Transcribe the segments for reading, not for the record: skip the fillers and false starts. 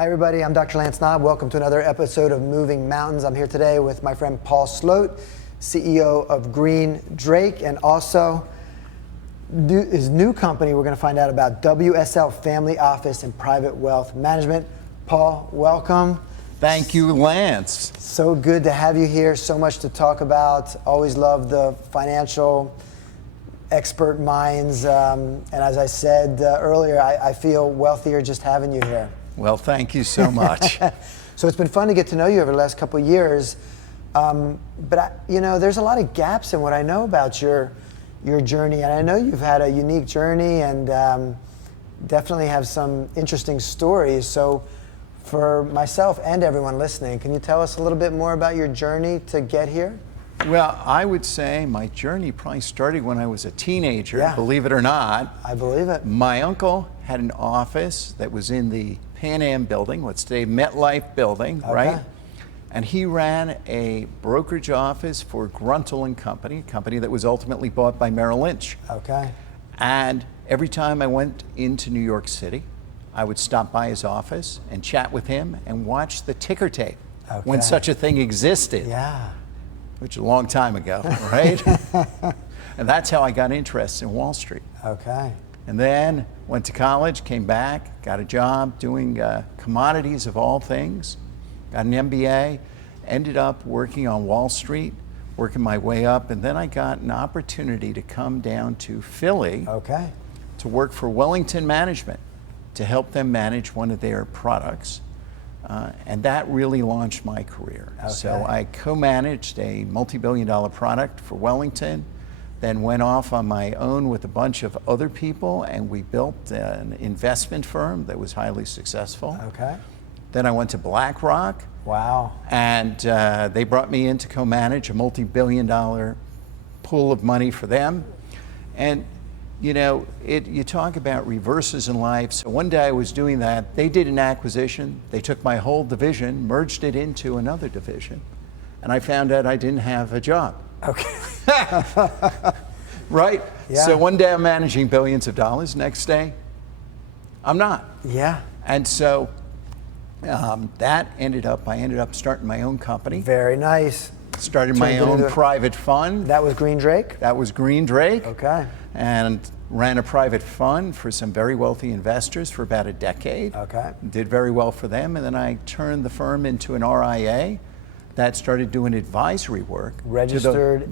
Hi everybody, I'm Dr. Lance Knaub. Welcome to another episode of Moving Mountains. I'm here today with my friend Paul Sloate, CEO of Green Drake, and also his new company we're going to find out about, WSL Family Office and Private Wealth Management. Paul, welcome. Thank you, Lance. So good to have you here. So much to talk about. Always love the financial expert minds. And as I said earlier, I feel wealthier just having you here. Well, thank you so much. So it's been fun to get to know you over the last couple of years. But there's a lot of gaps in what I know about your journey. And I know you've had a unique journey and definitely have some interesting stories. So for myself and everyone listening, can you tell us a little bit more about your journey to get here? Well, I would say my journey probably started when I was a teenager, believe it or not. I believe it. My uncle had an office that was in the Pan Am building, what's today MetLife building, right? And he ran a brokerage office for Gruntle & Company, a company that was ultimately bought by Merrill Lynch. Okay. And every time I went into New York City, I would stop by his office and chat with him and watch the ticker tape when such a thing existed. Yeah. Which is a long time ago, right? And that's how I got interested in Wall Street. Okay. And then went to college, came back, got a job doing commodities of all things, got an MBA, ended up working on Wall Street, working my way up, and then I got an opportunity to come down to Philly to work for Wellington Management to help them manage one of their products. And that really launched my career. So I co-managed a multi-billion-dollar product for Wellington, then went off on my own with a bunch of other people, and we built an investment firm that was highly successful. Then I went to BlackRock. Wow. And they brought me in to co-manage a multi-billion-dollar pool of money for them. And you talk about reverses in life. So one day I was doing that. They did an acquisition. They took my whole division, merged it into another division, and I found out I didn't have a job. Right? Yeah. So one day I'm managing billions of dollars. Next day, I'm not. Yeah. And so I ended up starting my own company. Very nice. Started my own private fund. That was Green Drake? That was Green Drake. Okay. And ran a private fund for some very wealthy investors for about a decade. Okay. Did very well for them. And then I turned the firm into an RIA that started doing advisory work. Registered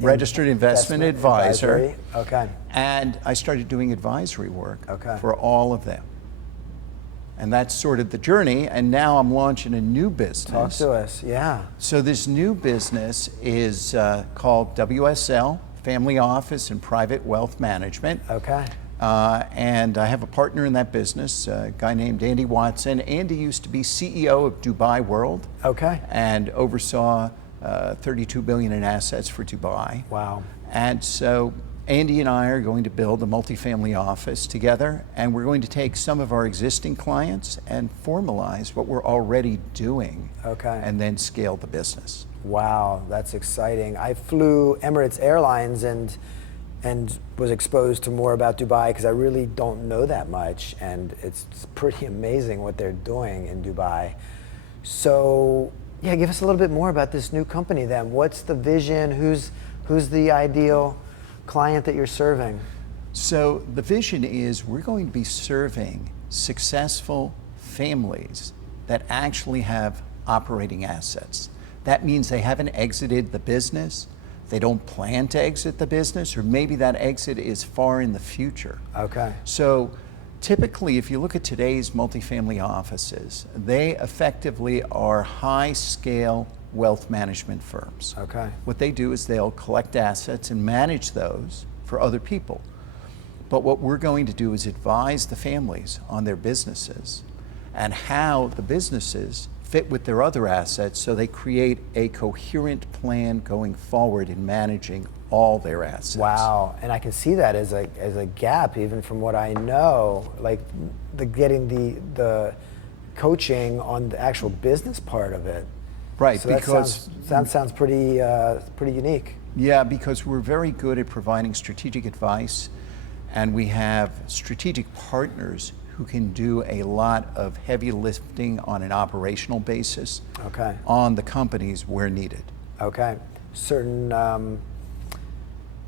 investment advisor. Okay. And I started doing advisory work for all of them. And that's sort of the journey. And now I'm launching a new business. Talk to us, yeah. So this new business is called WSL, Family Office and Private Wealth Management. Okay. And I have a partner in that business, a guy named Andy Watson. Andy used to be CEO of Dubai World. Okay. And oversaw $32 billion in assets for Dubai. Wow. And so Andy and I are going to build a multifamily office together, and we're going to take some of our existing clients and formalize what we're already doing. And then scale the business. Wow, that's exciting. I flew Emirates Airlines and was exposed to more about Dubai because I really don't know that much, and it's pretty amazing what they're doing in Dubai. So yeah, give us a little bit more about this new company then. What's the vision? Who's the ideal client that you're serving? So the vision is we're going to be serving successful families that actually have operating assets. That means they haven't exited the business, they don't plan to exit the business, or maybe that exit is far in the future. Okay. So typically, if you look at today's multifamily offices, they effectively are high-scale wealth management firms. Okay. What they do is they'll collect assets and manage those for other people. But what we're going to do is advise the families on their businesses and how the businesses fit with their other assets so they create a coherent plan going forward in managing all their assets. Wow, and I can see that as a gap even from what I know, like getting the coaching on the actual business part of it. Right, so because that sounds pretty unique. Yeah, because we're very good at providing strategic advice, and we have strategic partners who can do a lot of heavy lifting on an operational basis Okay. on the companies where needed. Okay.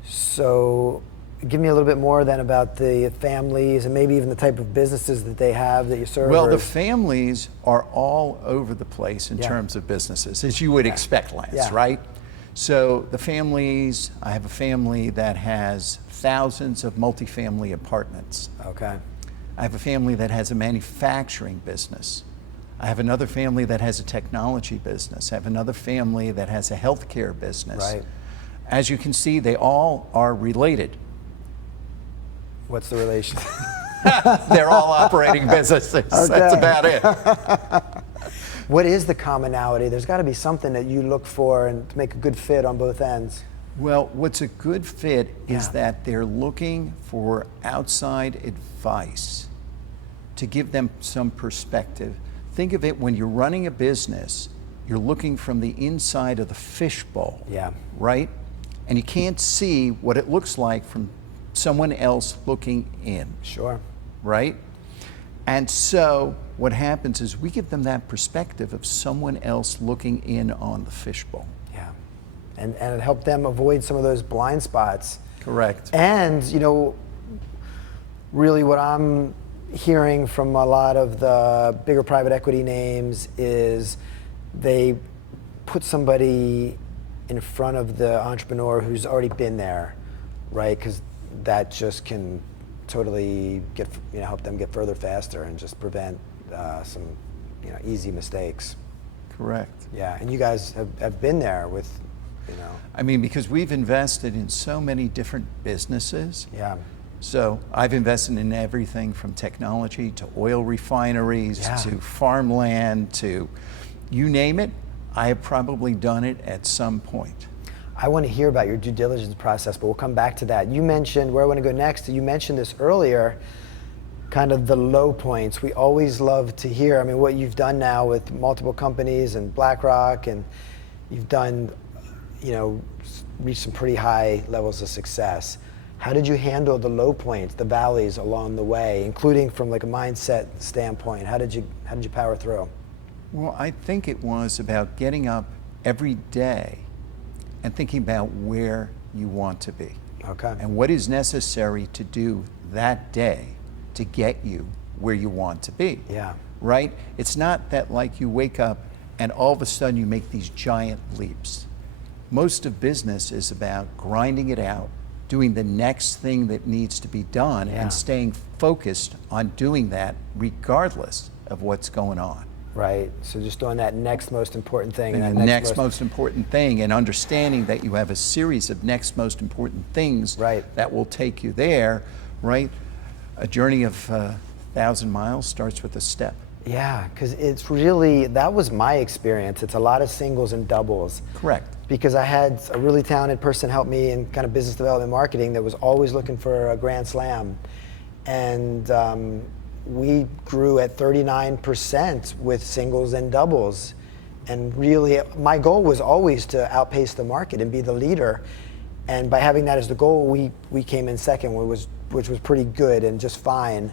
So give me a little bit more then about the families and maybe even the type of businesses that they have that you serve. Well, the families are all over the place in terms of businesses, as you would expect, Lance, right? So the families, I have a family that has thousands of multifamily apartments. Okay. I have a family that has a manufacturing business. I have another family that has a technology business. I have another family that has a healthcare business. Right. As you can see, they all are related. What's the relation? They're all operating businesses. Okay. That's about it. What is the commonality? There's got to be something that you look for and to make a good fit on both ends. Well, what's a good fit is that they're looking for outside advice to give them some perspective. Think of it when you're running a business, you're looking from the inside of the fishbowl, right? And you can't see what it looks like from someone else looking in. Sure. Right? And so what happens is we give them that perspective of someone else looking in on the fishbowl. Yeah. And it helped them avoid some of those blind spots. Correct. And, you know, really what I'm hearing from a lot of the bigger private equity names is they put somebody in front of the entrepreneur who's already been there, right? Because that just can totally help them get further faster and just prevent some easy mistakes. Correct. Yeah, and you guys have been there with, I mean, because we've invested in so many different businesses. Yeah. So I've invested in everything from technology to oil refineries to farmland to you name it. I have probably done it at some point. I want to hear about your due diligence process, but we'll come back to that. You mentioned, where I want to go next, you mentioned this earlier, kind of the low points. We always love to hear, I mean, what you've done now with multiple companies and BlackRock, and you've done, reached some pretty high levels of success. How did you handle the low points, the valleys along the way, including from like a mindset standpoint? How did you power through? Well, I think it was about getting up every day and thinking about where you want to be. Okay. And what is necessary to do that day to get you where you want to be. Yeah. Right? It's not that like you wake up and all of a sudden you make these giant leaps. Most of business is about grinding it out, doing the next thing that needs to be done, and staying focused on doing that regardless of what's going on. Right, so just doing that next most important thing. And the next most important thing, and understanding that you have a series of next most important things that will take you there, right? A journey of 1,000 miles starts with a step. Yeah, because it's really, that was my experience. It's a lot of singles and doubles. Correct. Because I had a really talented person help me in kind of business development marketing that was always looking for a grand slam. And we grew at 39% with singles and doubles. And really, my goal was always to outpace the market and be the leader. And by having that as the goal, we came in second, which was pretty good and just fine.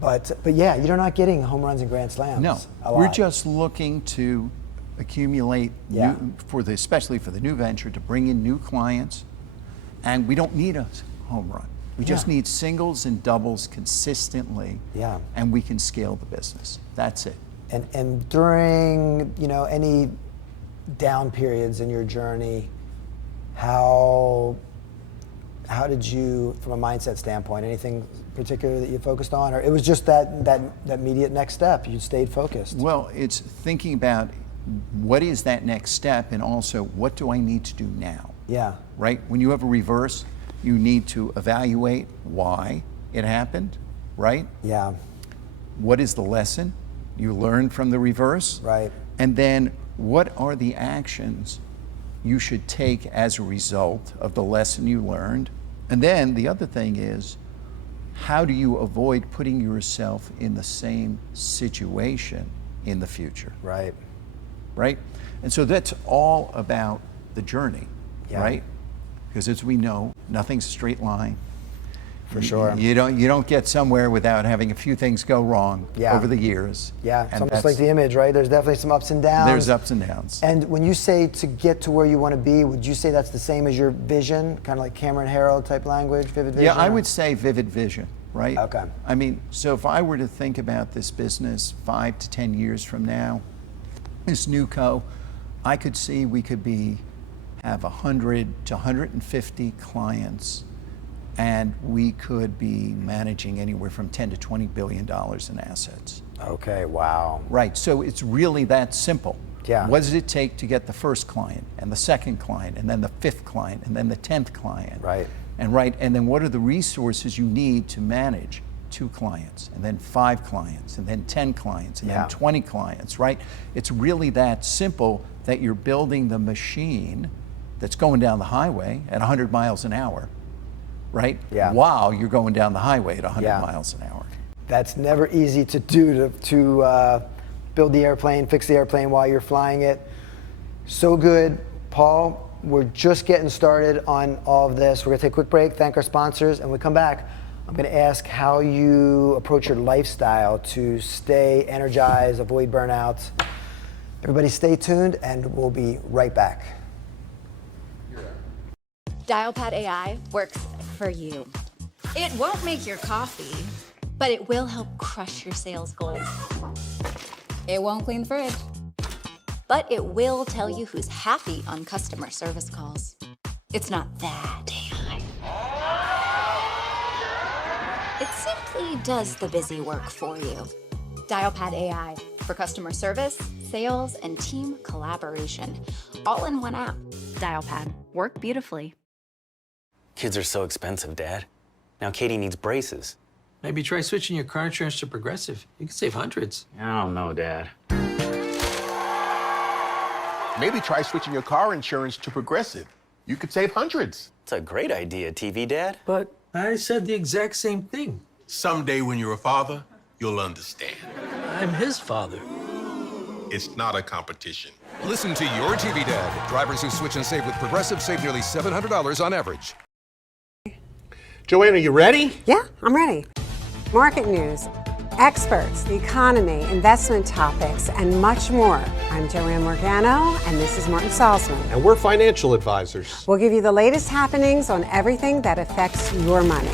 But yeah, you're not getting home runs and grand slams. No, we're just looking to accumulate especially for the new venture, to bring in new clients, and we don't need a home run. We just need singles and doubles consistently, and we can scale the business. That's it. And during any down periods in your journey, how did you, from a mindset standpoint, anything particular that you focused on, or it was just that immediate next step? You stayed focused. Well, it's thinking about what is that next step, and also what do I need to do now? Yeah. Right? When you have a reverse, you need to evaluate why it happened, right? Yeah. What is the lesson you learned from the reverse? Right. And then what are the actions you should take as a result of the lesson you learned? And then the other thing is, how do you avoid putting yourself in the same situation in the future? Right. Right? And so that's all about the journey, right? Because as we know, nothing's a straight line. For sure. You don't get somewhere without having a few things go wrong over the years. Yeah, it's And almost like the image, right? There's definitely some ups and downs. There's ups and downs. And when you say to get to where you want to be, would you say that's the same as your vision, kind of like Cameron Herold type language, vivid vision? Yeah, I would say vivid vision, right? Okay. I mean, so if I were to think about this business 5 to 10 years from now, this new co, I could see we could have 100 to 150 clients, and we could be managing anywhere from 10 to 20 billion dollars in assets. Okay, wow. Right, so it's really that simple. Yeah. What does it take to get the first client and the second client and then the fifth client and then the 10th client? Right. And then what are the resources you need to manage 2 clients and then 5 clients and then 10 clients and then 20 clients, right? It's really that simple, that you're building the machine that's going down the highway at 100 miles an hour, right? Yeah. While you're going down the highway at 100 miles an hour. That's never easy to do, to build the airplane, fix the airplane while you're flying it. So good. Paul, we're just getting started on all of this. We're gonna take a quick break, thank our sponsors, and when we come back, I'm gonna ask how you approach your lifestyle to stay energized, avoid burnout. Everybody stay tuned, and we'll be right back. Dialpad AI works for you, It won't make your coffee. but it will help crush your sales goals. It won't clean the fridge. But it will tell you who's happy on customer service calls. It's not that AI. It simply does the busy work for you. Dialpad AI for customer service, sales, and team collaboration. All in one app. Dialpad. Work beautifully. Kids are so expensive, Dad. Now Katie needs braces. Maybe try switching your car insurance to Progressive. You could save hundreds. I don't know, Dad. Maybe try switching your car insurance to Progressive. You could save hundreds. It's a great idea, TV Dad. But I said the exact same thing. Someday when you're a father, you'll understand. I'm his father. It's not a competition. Listen to Your TV Dad. Drivers who switch and save with Progressive save nearly $700 on average. Joanne, are you ready? Yeah, I'm ready. Market news, experts, the economy, investment topics, and much more. I'm Joanne Morgano, and this is Martin Salzman. And we're financial advisors. We'll give you the latest happenings on everything that affects your money.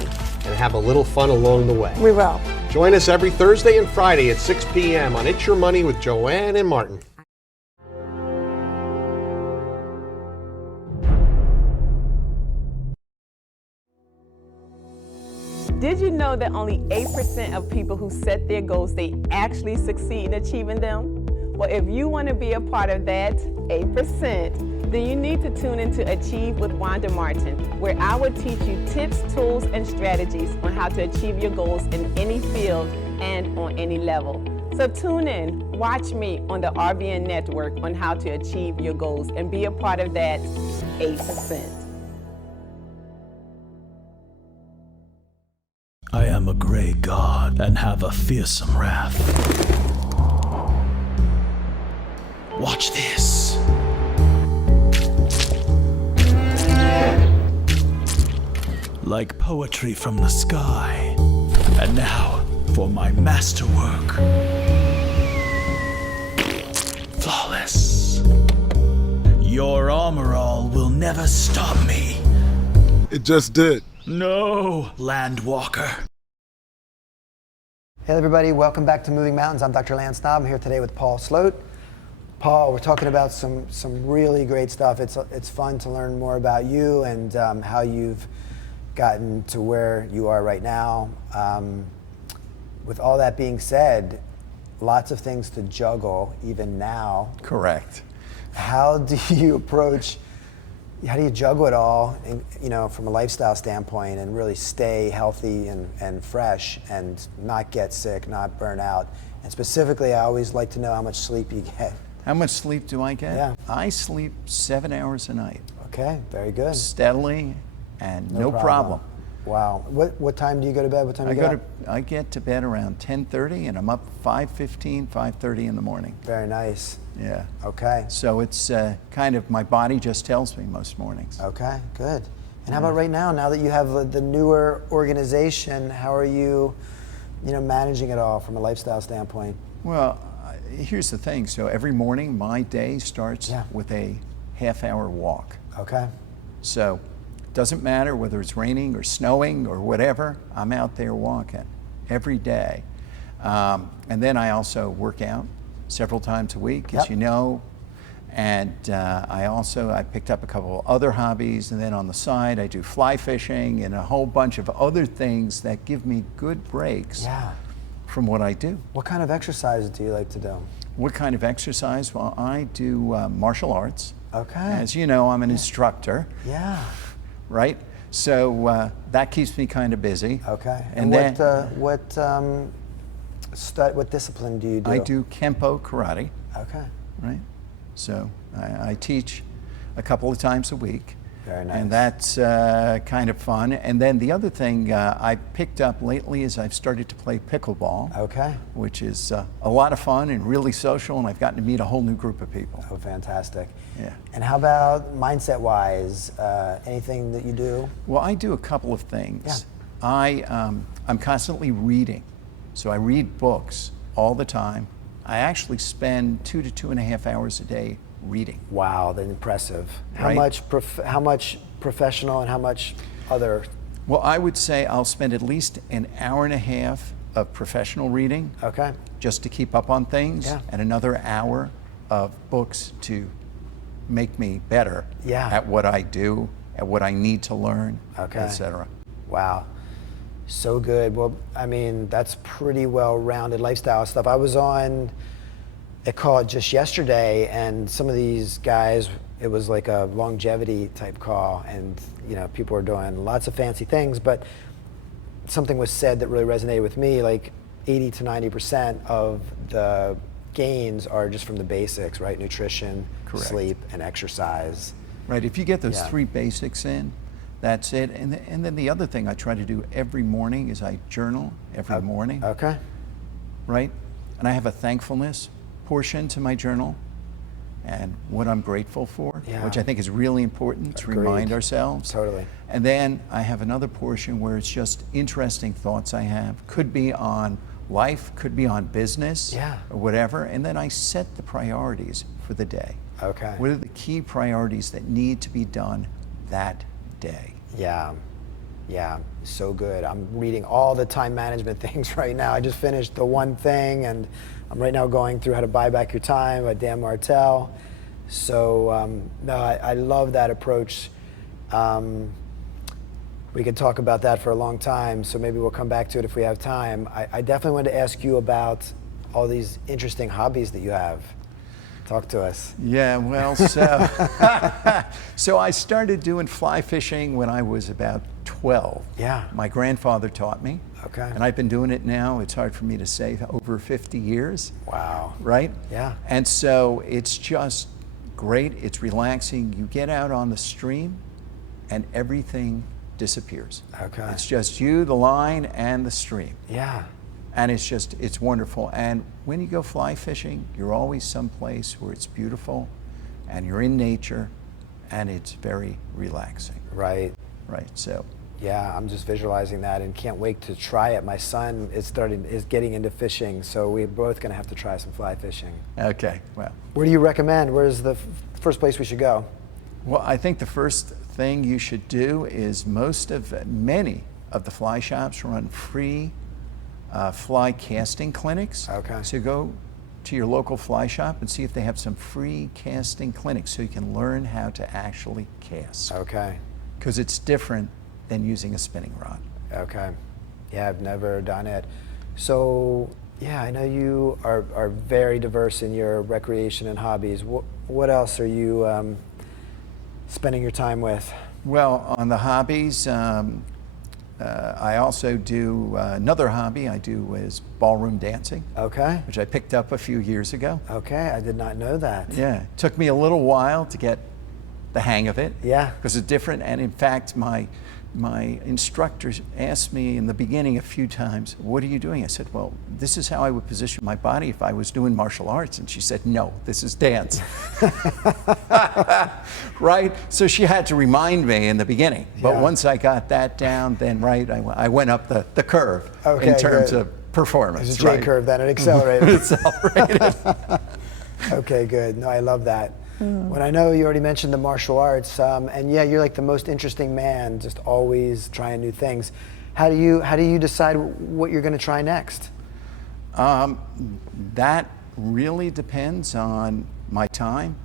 And have a little fun along the way. We will. Join us every Thursday and Friday at 6 p.m. on It's Your Money with Joanne and Martin. Did you know that only 8% of people who set their goals, they actually succeed in achieving them? Well, if you want to be a part of that 8%, then you need to tune into Achieve with Wanda Martin, where I will teach you tips, tools, and strategies on how to achieve your goals in any field and on any level. So tune in, watch me on the RBN Network on how to achieve your goals and be a part of that 8%. I am a grey god and have a fearsome wrath. Watch this. Like poetry from the sky. And now for my masterwork. Flawless. Your armor all will never stop me. It just did. No, Landwalker. Hey everybody, welcome back to Moving Mountains. I'm Dr. Lance Knaub. I'm here today with Paul Sloate. Paul, we're talking about some really great stuff. It's fun to learn more about you and how you've gotten to where you are right now. With all that being said, lots of things to juggle even now. Correct. How do you juggle it all, from a lifestyle standpoint, and really stay healthy and fresh and not get sick, not burn out? And specifically, I always like to know how much sleep you get. How much sleep do I get? Yeah. I sleep 7 hours a night. Okay, very good. Steadily and no problem. Wow. What time do you go to bed? What time do you get up? I get to bed around 10:30 and I'm up 5:15, 5:30 in the morning. Very nice. Yeah. Okay. So it's kind of, my body just tells me most mornings. Okay, good. And how about right now that you have the newer organization, how are you, managing it all from a lifestyle standpoint? Well, here's the thing. So every morning, my day starts with a half-hour walk. Okay. So it doesn't matter whether it's raining or snowing or whatever, I'm out there walking every day. And then I also work out several times a week, as you know. And I picked up a couple of other hobbies, and then on the side I do fly fishing and a whole bunch of other things that give me good breaks from what I do. What kind of exercise do you like to do? What kind of exercise? Well, I do martial arts. Okay. As you know, I'm an instructor. Yeah. Right? So that keeps me kind of busy. Okay. And what discipline do you do? I do Kempo karate. Okay. Right? So I teach a couple of times a week. Very nice. And that's kind of fun. And then the other thing I picked up lately is I've started to play pickleball. Okay. Which is a lot of fun and really social, and I've gotten to meet a whole new group of people. Oh, fantastic. Yeah. And how about mindset-wise? Anything that you do? Well, I do a couple of things. Yeah. I'm constantly reading. So I read books all the time. I actually spend 2 to 2.5 hours a day reading. Wow, that's impressive. How Right? much professional and how much other? Well, I would say I'll spend at least an hour and a half of professional reading. Okay. Just to keep up on things. Yeah. And another hour of books to make me better at what I do, at what I need to learn, etc. Wow. So good. Well, I mean, that's pretty well-rounded lifestyle stuff. I was on a call just yesterday, and some of these guys, it was like a longevity type call, and people were doing lots of fancy things, but something was said that really resonated with me, like 80 to 90% of the gains are just from the basics, right? Nutrition, sleep, and exercise. Right, if you get those three basics in, that's it. And then the other thing I try to do every morning is I journal every morning. Okay. Right? And I have a thankfulness portion to my journal and what I'm grateful for, which I think is really important to remind ourselves. Totally. And then I have another portion where it's just interesting thoughts I have. Could be on life, could be on business, or whatever. And then I set the priorities for the day. Okay. What are the key priorities that need to be done that day? Yeah, so good. I'm reading all the time management things right now. I just finished the one thing, and I'm right now going through How to Buy Back Your Time by Dan Martell. So, no, I love that approach. We could talk about that for a long time, so maybe we'll come back to it if we have time. I definitely wanted to ask you about all these interesting hobbies that you have. Talk to us. Yeah, well, so I started doing fly fishing when I was about 12. Yeah. My grandfather taught me. Okay. And I've been doing it now, it's hard for me to say, over 50 years. Wow. Right? Yeah. And so it's just great, it's relaxing. You get out on the stream and everything disappears. Okay. It's just you, the line, and the stream. Yeah. And it's wonderful. And when you go fly fishing, you're always someplace where it's beautiful and you're in nature and it's very relaxing. Right. Right, so. Yeah, I'm just visualizing that and can't wait to try it. My son is getting into fishing, so we're both gonna have to try some fly fishing. Okay, well. Where do you recommend? Where's the first place we should go? Well, I think the first thing you should do is many of the fly shops run free fly casting clinics. Okay. So go to your local fly shop and see if they have some free casting clinics so you can learn how to actually cast. Okay. Because it's different than using a spinning rod. Okay. Yeah, I've never done it. So, yeah, I know you are very diverse in your recreation and hobbies. What else are you spending your time with? Well, on the hobbies, I also do another hobby I do is ballroom dancing. Okay. Which I picked up a few years ago. Okay, I did not know that. Yeah, it took me a little while to get the hang of it. Yeah. Because it's different, and in fact, my my instructor asked me in the beginning a few times, what are you doing? I said, well, this is how I would position my body if I was doing martial arts. And she said, no, this is dance. Right? So she had to remind me in the beginning. But once I got that down, then I went up the curve in terms of performance. It's a J curve then, it accelerated. It accelerated. Okay, good. No, I love that. When I know you already mentioned the martial arts, and yeah, you're like the most interesting man, just always trying new things. How do you decide what you're going to try next? That really depends on my time,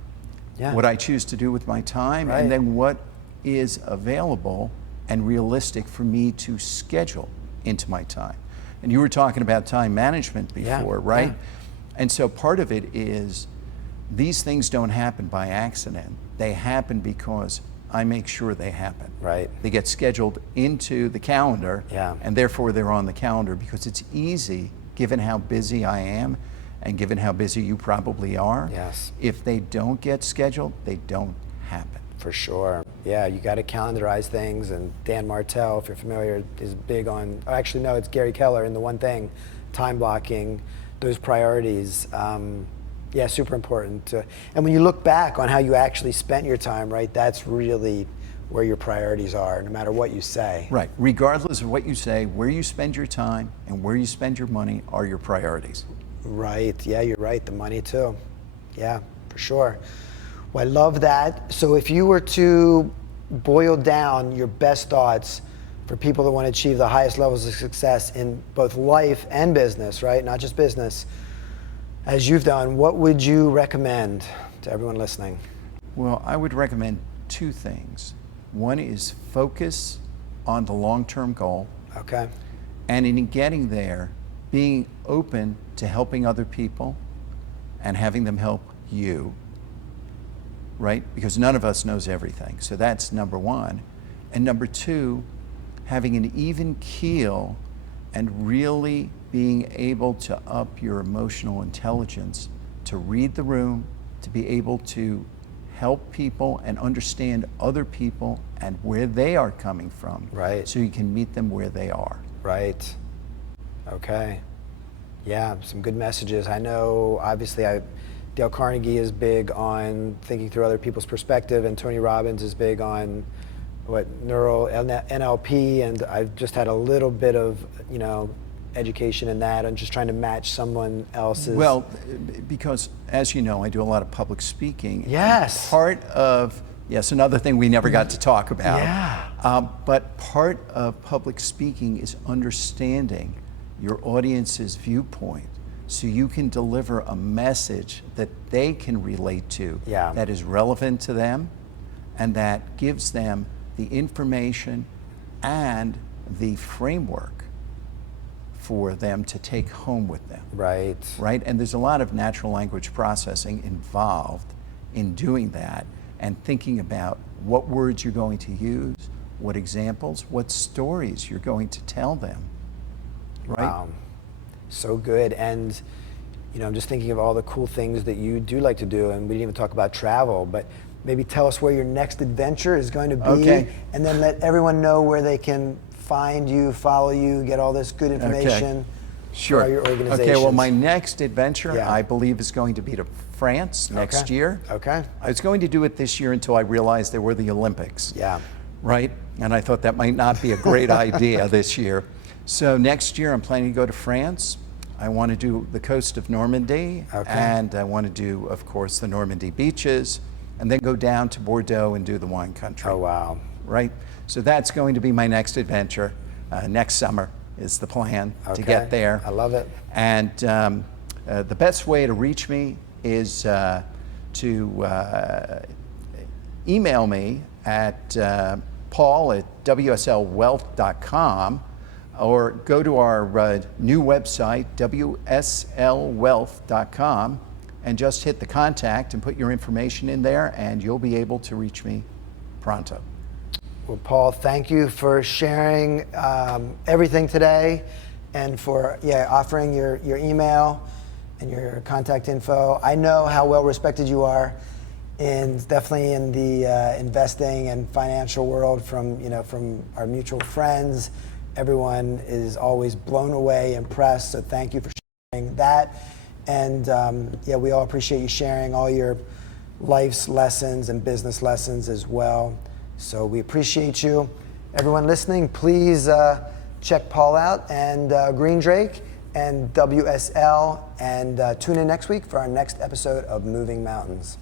what I choose to do with my time, and then what is available and realistic for me to schedule into my time. And you were talking about time management before, right? Yeah. And so part of it is these things don't happen by accident. They happen because I make sure they happen. Right. They get scheduled into the calendar, yeah. and therefore they're on the calendar because it's easy, given how busy I am and given how busy you probably are. Yes. If they don't get scheduled, they don't happen. For sure. Yeah, you got to calendarize things, and Dan Martell, if you're familiar, is big on, actually no, it's Gary Keller in The One Thing, time blocking, those priorities. Yeah, super important. And when you look back on how you actually spent your time, right, that's really where your priorities are, no matter what you say. Right. Regardless of what you say, where you spend your time and where you spend your money are your priorities. Right. Yeah, you're right. The money too. Yeah, for sure. Well, I love that. So if you were to boil down your best thoughts for people that want to achieve the highest levels of success in both life and business, right, not just business, as you've done, what would you recommend to everyone listening? Well, I would recommend two things. One is focus on the long-term goal. Okay. And in getting there, being open to helping other people and having them help you, right? Because none of us knows everything. So that's number one. And number two, having an even keel and really being able to up your emotional intelligence, to read the room, to be able to help people and understand other people and where they are coming from. Right. So you can meet them where they are. Right. Okay. Yeah, some good messages. I know, obviously, Dale Carnegie is big on thinking through other people's perspective, and Tony Robbins is big on NLP, and I've just had a little bit of, education in that. I'm just trying to match someone else's. Well, because as you know, I do a lot of public speaking. Yes. Part of, another thing we never got to talk about. Yeah. But part of public speaking is understanding your audience's viewpoint so you can deliver a message that they can relate to, that is relevant to them, and that gives them the information and the framework for them to take home with them. Right. Right? And there's a lot of natural language processing involved in doing that and thinking about what words you're going to use, what examples, what stories you're going to tell them. Right? Wow. So good. And I'm just thinking of all the cool things that you do like to do, and we didn't even talk about travel, but maybe tell us where your next adventure is going to be, and then let everyone know where they can find you, follow you, get all this good information. Sure. For your organization. Okay, well, my next adventure, I believe, is going to be to France next year. Okay. I was going to do it this year until I realized there were the Olympics. Yeah. Right? And I thought that might not be a great idea this year. So next year, I'm planning to go to France. I want to do the coast of Normandy, and I want to do, of course, the Normandy beaches, and then go down to Bordeaux and do the wine country. Oh, wow. Right? So that's going to be my next adventure. Next summer is the plan to get there. I love it. And the best way to reach me is to email me at paul@wslwealth.com, or go to our new website, wslwealth.com, and just hit the contact and put your information in there, and you'll be able to reach me pronto. Well, Paul, thank you for sharing everything today, and for offering your email and your contact info. I know how well respected you are definitely in the investing and financial world from our mutual friends. Everyone is always blown away, impressed. So thank you for sharing that. And we all appreciate you sharing all your life's lessons and business lessons as well. So we appreciate you. Everyone listening, please check Paul out and Green Drake and WSL, and tune in next week for our next episode of Moving Mountains.